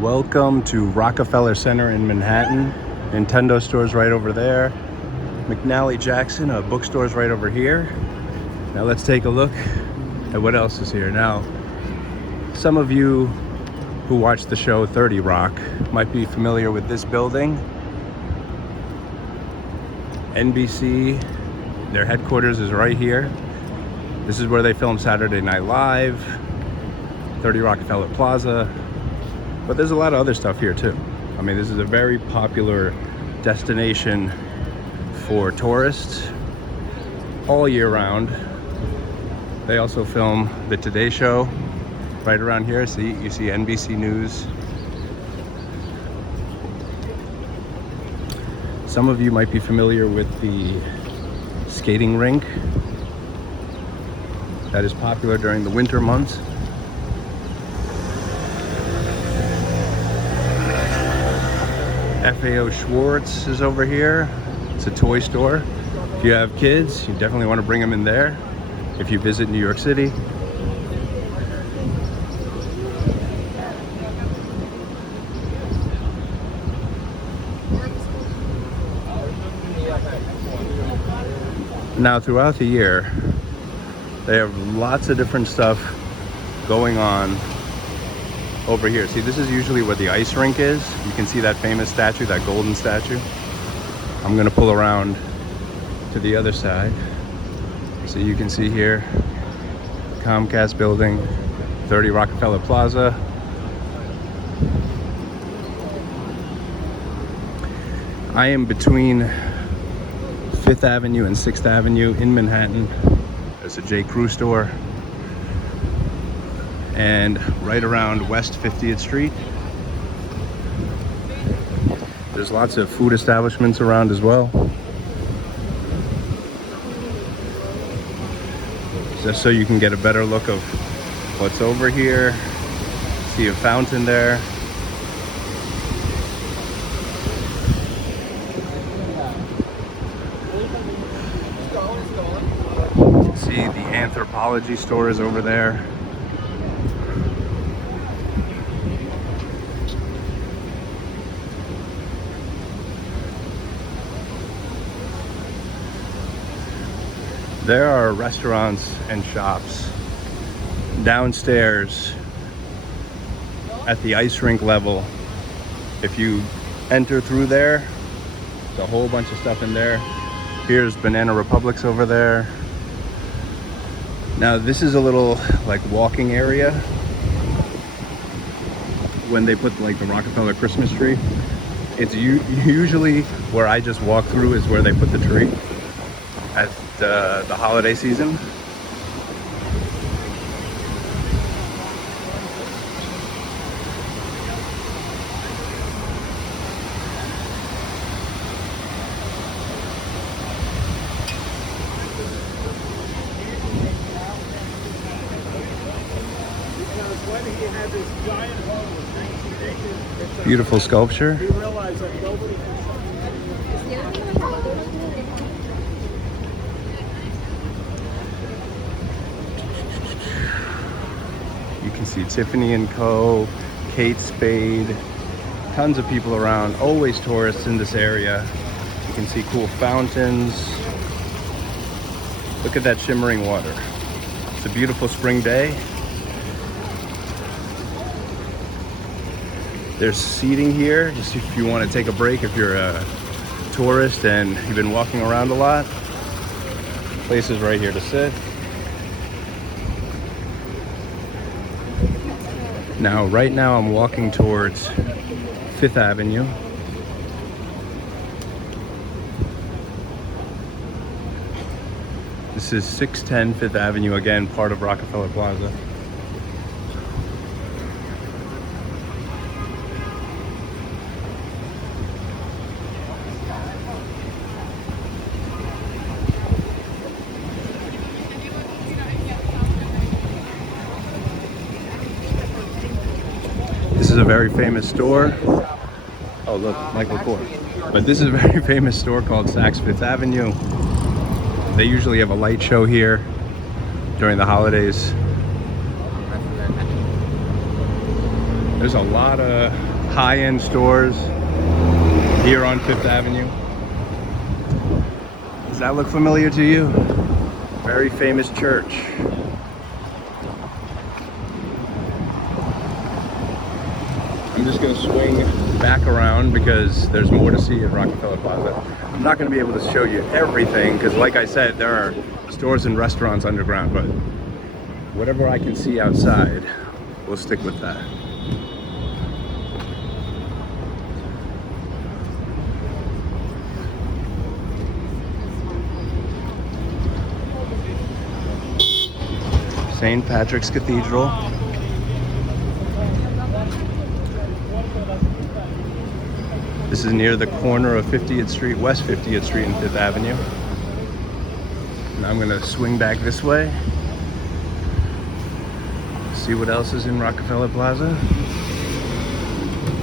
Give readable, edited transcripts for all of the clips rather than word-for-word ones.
Welcome to Rockefeller Center in Manhattan. Nintendo store's right over there. McNally Jackson, a bookstore's right over here. Now let's take a look at what else is here. Now, some of you who watch the show 30 Rock might be familiar with this building. NBC, their headquarters is right here. This is where they film Saturday Night Live, 30 Rockefeller Plaza. But there's a lot of other stuff here too. I mean, this is a very popular destination for tourists all year round. They also film the Today Show right around here. See, you see NBC News. Some of you might be familiar with the skating rink that is popular during the winter months. FAO Schwartz is over here. It's a toy store. If you have kids, you definitely want to bring them in there. If you visit New York City. Now, throughout the year, they have lots of different stuff going on over here. See, this is usually where the ice rink is. You can see that famous statue, that golden statue. I'm gonna pull around to the other side. So you can see here, Comcast building, 30 Rockefeller Plaza. I am between 5th Avenue and 6th Avenue in Manhattan. There's a J. Crew store. And right around West 50th Street. There's lots of food establishments around as well. Just so you can get a better look of what's over here. See a fountain there. See the anthropology store is over there. There are restaurants and shops downstairs at the ice rink level. If you enter through there, there's a whole bunch of stuff in there. Here's Banana Republic's over there. Now this is a little like walking area when they put like the Rockefeller Christmas tree. It's usually where I just walk through is where they put the tree at the holiday season. Beautiful sculpture. You can see Tiffany & Co., Kate Spade, tons of people around, always tourists in this area. You can see cool fountains. Look at that shimmering water. It's a beautiful spring day. There's seating here, just if you want to take a break, if you're a tourist and you've been walking around a lot. Places right here to sit. Now, right now I'm walking towards 5th Avenue. This is 610 5th Avenue, again, part of Rockefeller Plaza. This is a very famous store. Oh look, Michael Kors. But this is a very famous store called Saks Fifth Avenue. They usually have a light show here during the holidays. There's a lot of high-end stores here on Fifth Avenue. Does that look familiar to you? Very famous church. I'm just gonna swing back around because there's more to see at Rockefeller Plaza. I'm not gonna be able to show you everything because, like I said, there are stores and restaurants underground, but whatever I can see outside, we'll stick with that. St. Patrick's Cathedral. This is near the corner of 50th Street, West 50th Street and 5th Avenue. And I'm gonna swing back this way. See what else is in Rockefeller Plaza.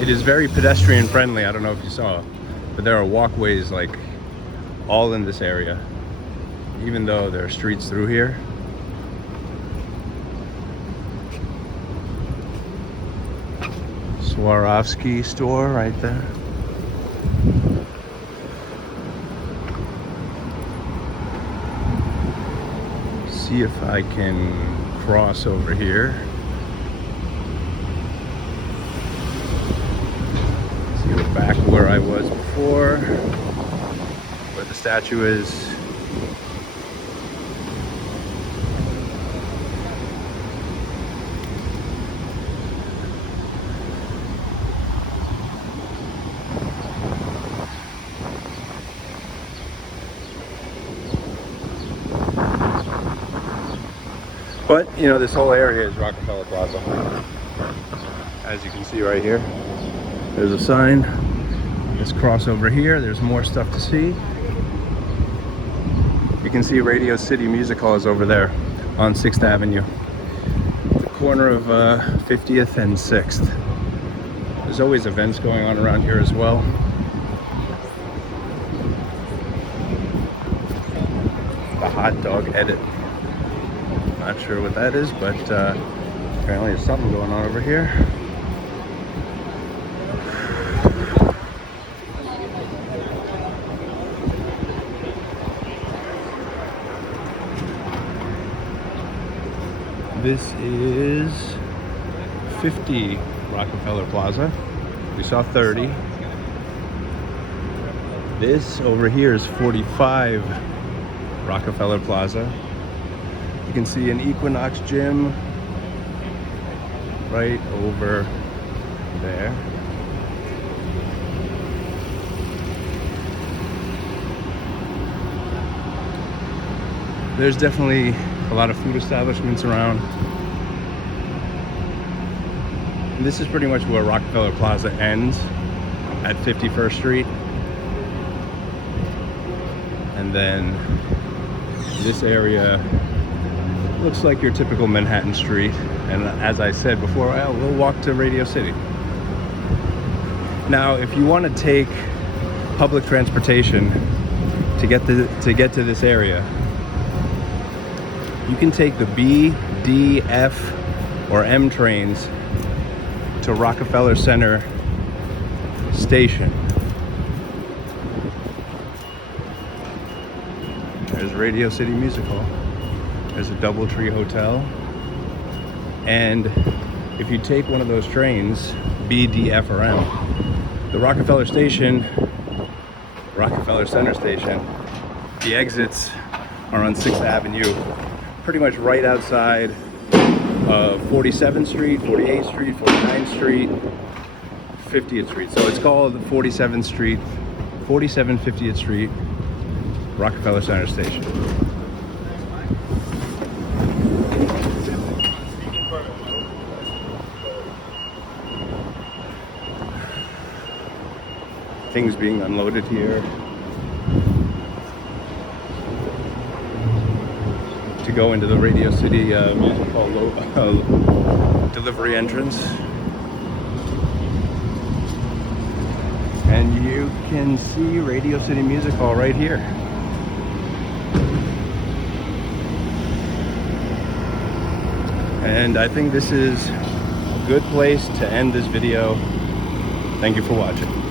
It is very pedestrian friendly. I don't know if you saw, but there are walkways like all in this area, even though there are streets through here. Swarovski store right there. See if I can cross over here. See, we're back where I was before, where the statue is. But, you know, this whole area is Rockefeller Plaza. As you can see right here, there's a sign. Let's cross over here. There's more stuff to see. You can see Radio City Music Hall is over there on 6th Avenue. The corner of 50th and 6th. There's always events going on around here as well. The hot dog edit. Not sure what that is, but apparently there's something going on over here. This is 50 Rockefeller Plaza. We saw 30. This over here is 45 Rockefeller Plaza. You can see an Equinox gym right over there. There's definitely a lot of food establishments around. And this is pretty much where Rockefeller Plaza ends, at 51st Street. And then this area looks like your typical Manhattan street. And as I said before, well, we'll walk to Radio City. Now, if you want to take public transportation to get to this area, you can take the B, D, F, or M trains to Rockefeller Center station. There's Radio City Music Hall. There's a DoubleTree Hotel. And if you take one of those trains, B, D, F, or M, the Rockefeller Station, Rockefeller Center Station, the exits are on 6th Avenue, pretty much right outside of 47th Street, 48th Street, 49th Street, 50th Street. So it's called 47th Street, 47 50th Street, Rockefeller Center Station. Things being unloaded here to go into the Radio City Music Hall delivery entrance. And you can see Radio City Music Hall right here. And I think this is a good place to end this video. Thank you for watching.